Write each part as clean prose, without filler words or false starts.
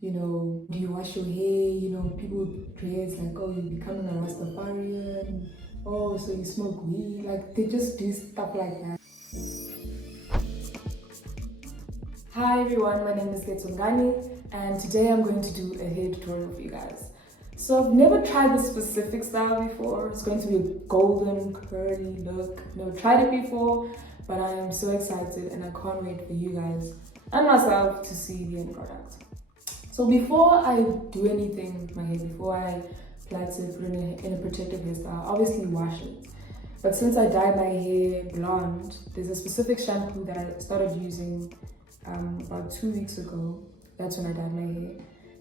you know, do you wash your hair? You know, people dress like, oh, you're becoming a Rastafarian. Oh, so you smoke weed. Like, they just do stuff like that. Hi everyone, my name is Ketso Ngani, and today I'm going to do a hair tutorial for you guys. So I've never tried this specific style before. It's going to be a golden curly look. Never tried it before, but I am so excited and I can't wait for you guys and myself to see the end product. So before I do anything with my hair, before I plait it, put it in a protective hairstyle, obviously wash it. But since I dyed my hair blonde, there's a specific shampoo that I started using about 2 weeks ago. That's when I dyed my hair,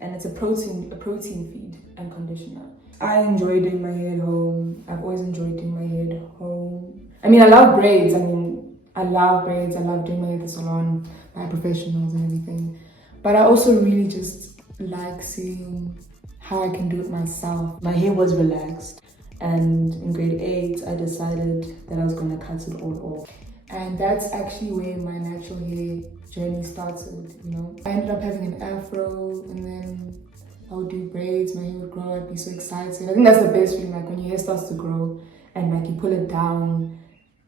and it's a protein feed and conditioner. I enjoy doing my hair at home. I've always enjoyed doing my hair at home. I mean, I love braids. I love braids. I love doing my hair at the salon by professionals and everything. But I also really just like seeing how I can do it myself. My hair was relaxed, and in grade 8, I decided that I was going to cut it all off. And that's actually where my natural hair journey started, you know. I ended up having an afro, and then I would do braids, my hair would grow, I'd be so excited. I think that's the best feeling, like when your hair starts to grow and like you pull it down,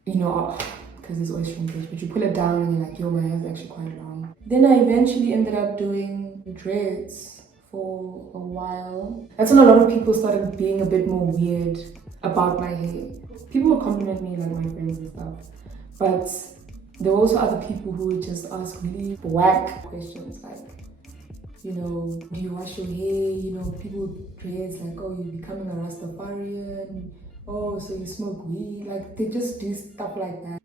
you know, because there's always shrinkage, but you pull it down and you're like, yo, my hair's actually quite long. Then I eventually ended up doing dreads for a while. That's when a lot of people started being a bit more weird about my hair. People would compliment me, like my friends and stuff. But there were also other people who would just ask really whack questions like, you know, do you wash your hair? You know, people would dress like, oh, you're becoming a Rastafarian. Oh, so you smoke weed. Like, they just do stuff like that.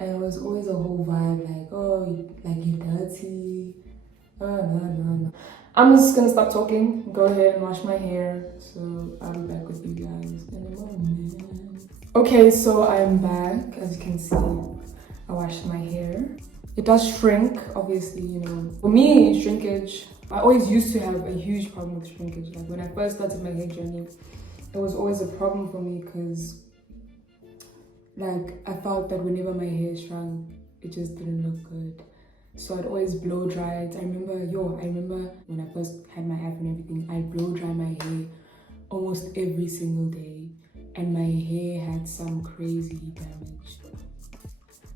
And it was always a whole vibe like, oh, like you're dirty. Oh, no. I'm just gonna stop talking, go ahead and wash my hair. So I'll be back with you guys in a moment. Okay, so I'm back. As you can see, I washed my hair. It does shrink, obviously, you know. For me, shrinkage, I always used to have a huge problem with shrinkage. Like when I first started my hair journey, it was always a problem for me because like I felt that whenever my hair shrunk, it just didn't look good. So I'd always blow dry it. I remember when I first had my afro and everything, I'd blow dry my hair almost every single day. And my hair had some crazy damage.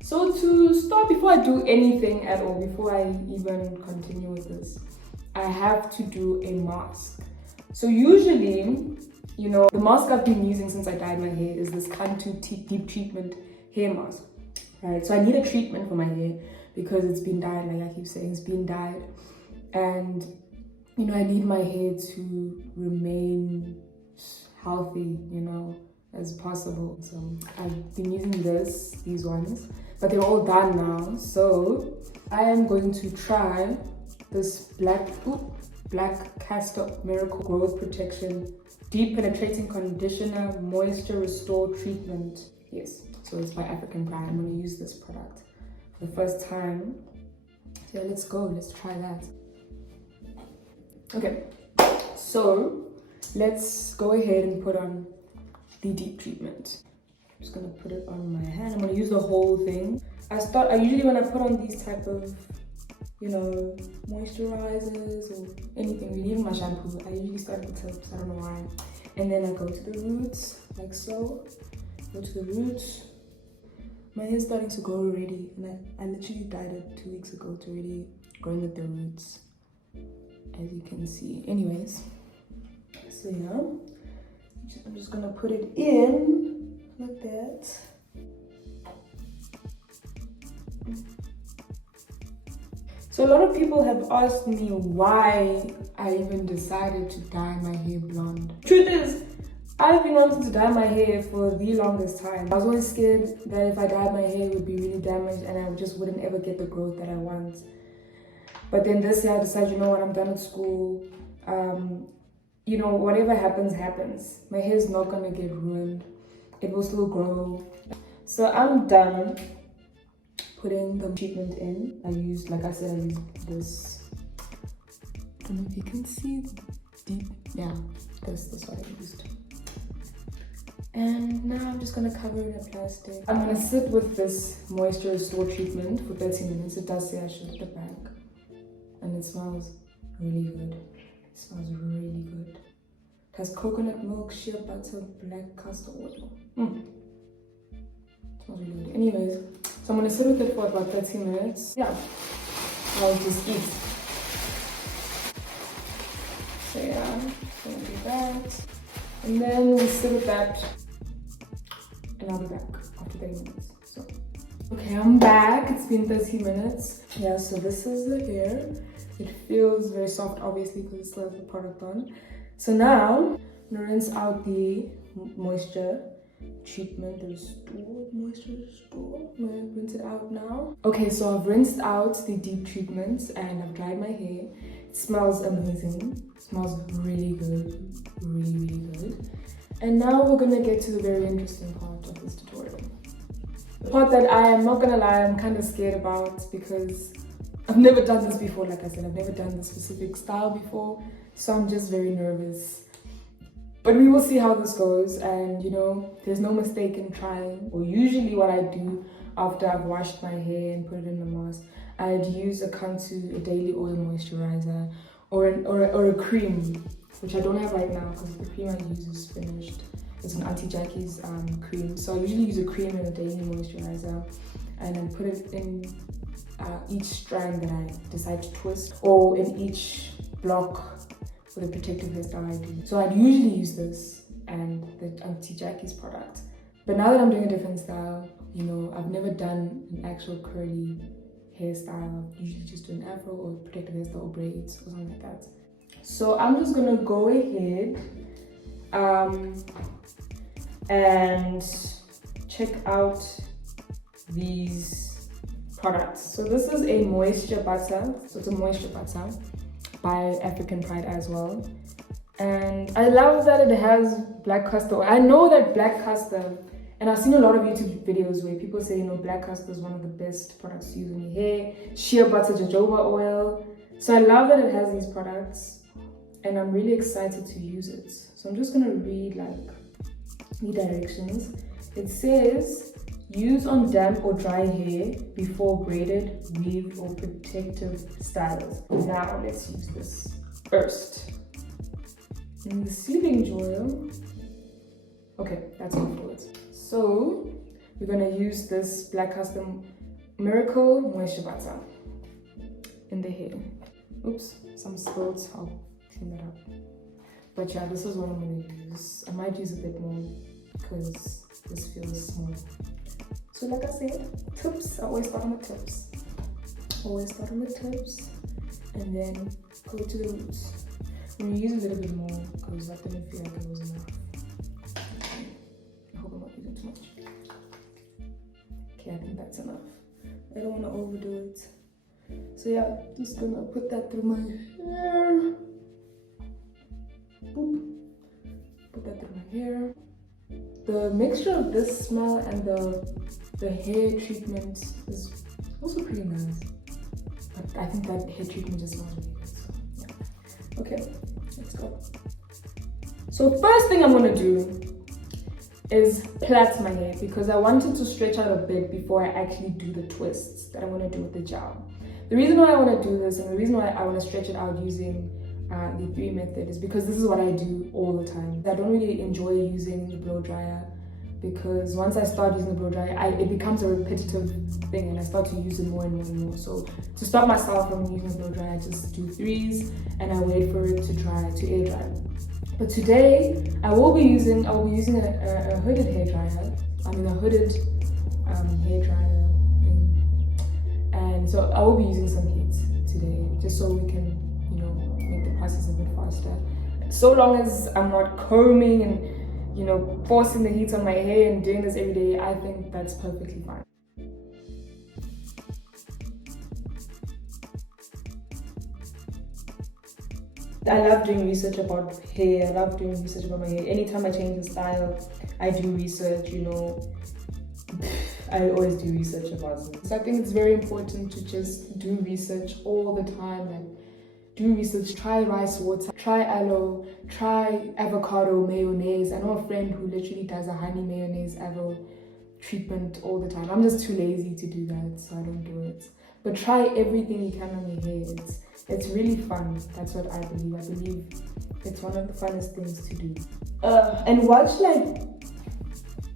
So to start, before I do anything at all, before I even continue with this, I have to do a mask. So usually, you know, the mask I've been using since I dyed my hair is this Kinky deep treatment hair mask, right? So I need a treatment for my hair because it's been dyed, like I keep saying, it's been dyed. And, you know, I need my hair to remain healthy, you know, as possible. So I've been using these ones, but they're all done now. So I am going to try this black castor miracle growth protection deep penetrating conditioner moisture restore treatment. Yes, so it's by African Pride. I'm going to use this product for the first time. So yeah, let's go, let's try that. Okay, so let's go ahead and put on the deep treatment. I'm just gonna put it on my hand. I'm gonna use the whole thing. I usually when I put on these type of, you know, moisturizers or anything, really, even my shampoo, I usually start at the tips, I don't know why. And then I go to the roots, like so. Go to the roots. My hair's starting to grow already, and I literally dyed it 2 weeks ago. It's already growing at the roots, as you can see. Anyways, so yeah. I'm just gonna put it in like that. So a lot of people have asked me why I even decided to dye my hair blonde. Truth is, I've been wanting to dye my hair for the longest time. I was always scared that if I dyed my hair, it would be really damaged and I just wouldn't ever get the growth that I want. But then this year I decided, you know what, I'm done with school. You know, whatever happens, happens. My hair is not gonna get ruined. It will still grow. So I'm done putting the treatment in. I used, like I said, I used this. I don't know if you can see deep. Yeah, this is what I used. And now I'm just gonna cover it in a plastic. I'm gonna sit with this moisture restore treatment for 30 minutes. It does say I should at the back. And it smells really good. It smells really good. It has coconut milk, shea butter, black castor oil. It smells really good. Anyways, so I'm gonna sit with it for about 30 minutes. Yeah, I'll just eat. So yeah, I'm gonna do that. And then we sit with that and I'll be back after 30 minutes. So, okay, I'm back. It's been 30 minutes. Yeah, so this is the hair. It feels very soft, obviously, because it still has the product on. So now, I'm gonna rinse out the moisture treatment. The restored moisture restore. I'm gonna rinse it out now. Okay, so I've rinsed out the deep treatments and I've dried my hair. It smells amazing. It smells really good. Really, really good. And now we're gonna get to the very interesting part of this tutorial. The part that I am not gonna lie, I'm kind of scared about because I've never done this before. Like I said, I've never done this specific style before, so I'm just very nervous. But we will see how this goes, and you know, there's no mistake in trying. Or usually what I do after I've washed my hair and put it in the mask, I'd use a Kinky, a daily oil moisturizer, or a cream, which I don't have right now because the cream I use is finished. It's an Auntie Jackie's cream. So I usually use a cream and a daily moisturizer, and then put it in each strand that I decide to twist, or in each block for the protective hairstyle I do. So I'd usually use this and the Auntie Jackie's product. But now that I'm doing a different style, you know, I've never done an actual curly hairstyle. I usually just do an afro or protective hairstyle or braids or something like that. So I'm just gonna go ahead and check out these products. So this is a moisture butter. So it's a moisture butter by African Pride as well. And I love that it has black castor oil. I know that black castor, and I've seen a lot of YouTube videos where people say, you know, black castor is one of the best products to use in your hair. Shea butter, jojoba oil. So I love that it has these products, and I'm really excited to use it. So I'm just gonna read like the directions. It says, use on damp or dry hair before braided, weave, or protective styles. Now let's use this first. And the soothing gel. Okay, that's afterwards. So we're gonna use this Black Custom Miracle Moisture Butter in the hair. Oops, some spots. I'll clean that up. But yeah, this is what I'm gonna use. I might use a bit more because this feels small. So like I said, tips. I always start on the tips. Always start on the tips and then go to the roots. I'm gonna use a little bit more because I didn't feel like it was enough. I hope I'm not using too much. Okay, I think that's enough. I don't want to overdo it. So yeah, just gonna put that through my hair. Boop. Put that through my hair. The mixture of this smell and the hair treatment is also pretty nice. But I think that hair treatment just smells really good. So yeah. Okay, let's go. So first thing I'm gonna do is plait my hair because I wanted to stretch out a bit before I actually do the twists that I'm gonna do with the gel. The reason why I want to do this and the reason why I want to stretch it out using the 3 method is because this is what I do all the time. I don't really enjoy using the blow dryer because once I start using the blow dryer, it becomes a repetitive thing and I start to use it more and more and more. So to stop myself from using the blow dryer, I just do 3s and I wait for it to dry, to air dry. But today I will be using a hooded hair dryer. A hooded hair dryer thing. And so I will be using some heat today just so we can, you know, make the process a bit faster. So long as I'm not combing and, you know, forcing the heat on my hair and doing this every day, I think that's perfectly fine. I love doing research about hair. I love doing research about my hair. Anytime I change the style, I do research, you know. I always do research about it. So I think it's very important to just do research all the time. Like, do research, try rice water, try aloe, try avocado mayonnaise. I know a friend who literally does a honey mayonnaise aloe treatment all the time. I'm just too lazy to do that, so I don't do it. But try everything you can on your hair. It's really fun. That's what I believe. I believe it's one of the funnest things to do. And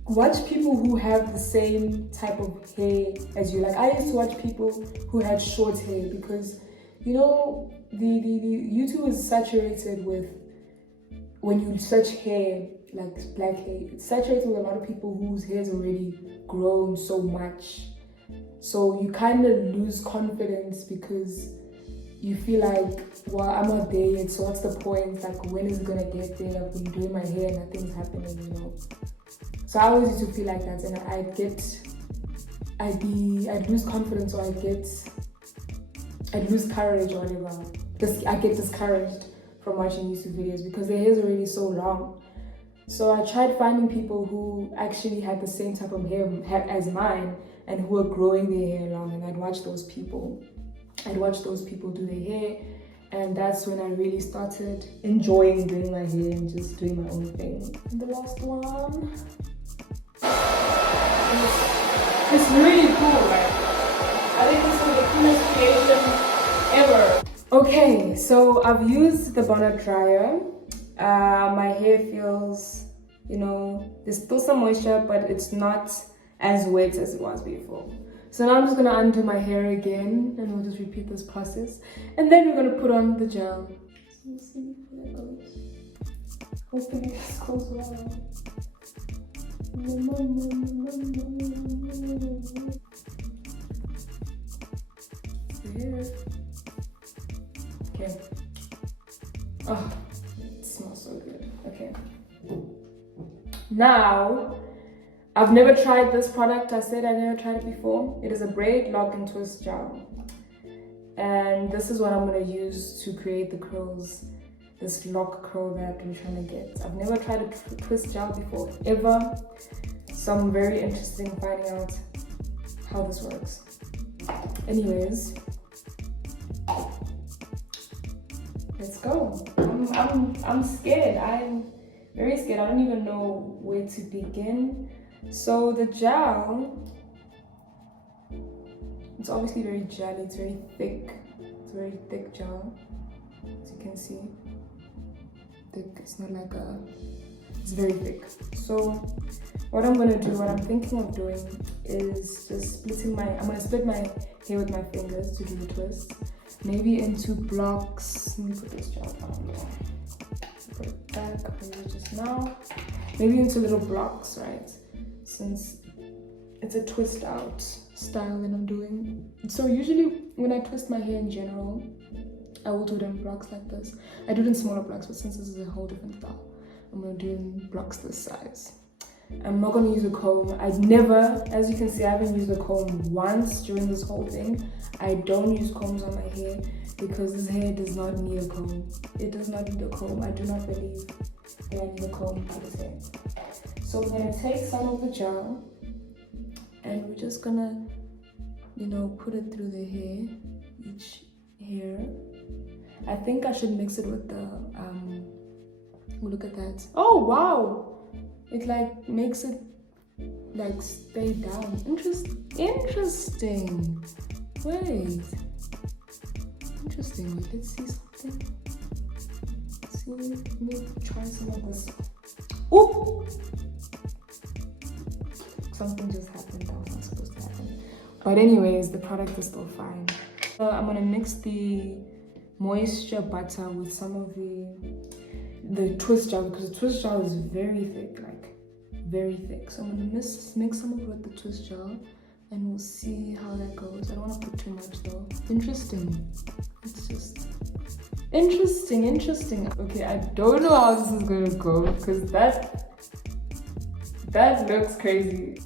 watch people who have the same type of hair as you. Like, I used to watch people who had short hair because, you know, the YouTube is saturated with, when you search hair, like black hair, it's saturated with a lot of people whose hair's already grown so much. So you kind of lose confidence because you feel like, well, I'm not there yet, so what's the point? Like, when is it gonna get there? I've been doing my hair, nothing's happening, you know. So I always used to feel like that, and I'd lose confidence, or I'd lose courage or whatever. I get discouraged from watching YouTube videos because their hair's already so long. So I tried finding people who actually had the same type of hair as mine and who were growing their hair long, and I'd watch those people do their hair, and that's when I really started enjoying doing my hair and just doing my own thing. And the last one, it's really cool. Like, I think this is the coolest creation ever. Okay, so I've used the bonnet dryer. My hair feels, you know, there's still some moisture, but it's not as wet as it was before. So now I'm just gonna undo my hair again, and we'll just repeat this process. And then we're gonna put on the gel. So we'll see how that goes. Hopefully this goes well. Okay. Oh, it smells so good. Okay. Now, I've never tried this product. I said I never tried it before. It is a braid lock and twist gel. And this is what I'm gonna use to create the curls, this lock curl that we're trying to get. I've never tried a twist gel before, ever. So I'm very interested in finding out how this works. Anyways, let's go. I'm scared. I'm very scared. I don't even know where to begin. So the gel, it's obviously very jelly. It's very thick. It's a very thick gel, as you can see. Thick. It's not like a. It's very thick. So what I'm gonna do, what I'm thinking of doing, is just splitting my. I'm gonna split my hair with my fingers to do the twist. Maybe into blocks. Let me put this gel down. Put it back. I use it just now. Maybe into little blocks, right? Since it's a twist out style that I'm doing. So usually when I twist my hair in general, I will do it in blocks like this. I do it in smaller blocks, but since this is a whole different style, I'm gonna do it in blocks this size. I'm not gonna use a comb. I've never, as you can see, I haven't used a comb once during this whole thing. I don't use combs on my hair because this hair does not need a comb. It does not need a comb. I do not believe that I need a comb for this hair. So we're gonna take some of the gel and we're just gonna, you know, put it through the hair, each hair. I think I should mix it with the, look at that. Oh, wow. It like makes it like stay down. Interesting. Wait. Interesting. Wait, let's see something. Let's see, let me try some of this. Ooh! Something just happened that was not supposed to happen. But anyways, the product is still fine. So I'm gonna mix the moisture butter with some of the twist gel, because the twist gel is very thick, like very thick. So I'm gonna mix some of it with the twist gel, and we'll see how that goes. I don't want to put too much though. Interesting. It's just interesting. Okay, I don't know how this is gonna go because that looks crazy.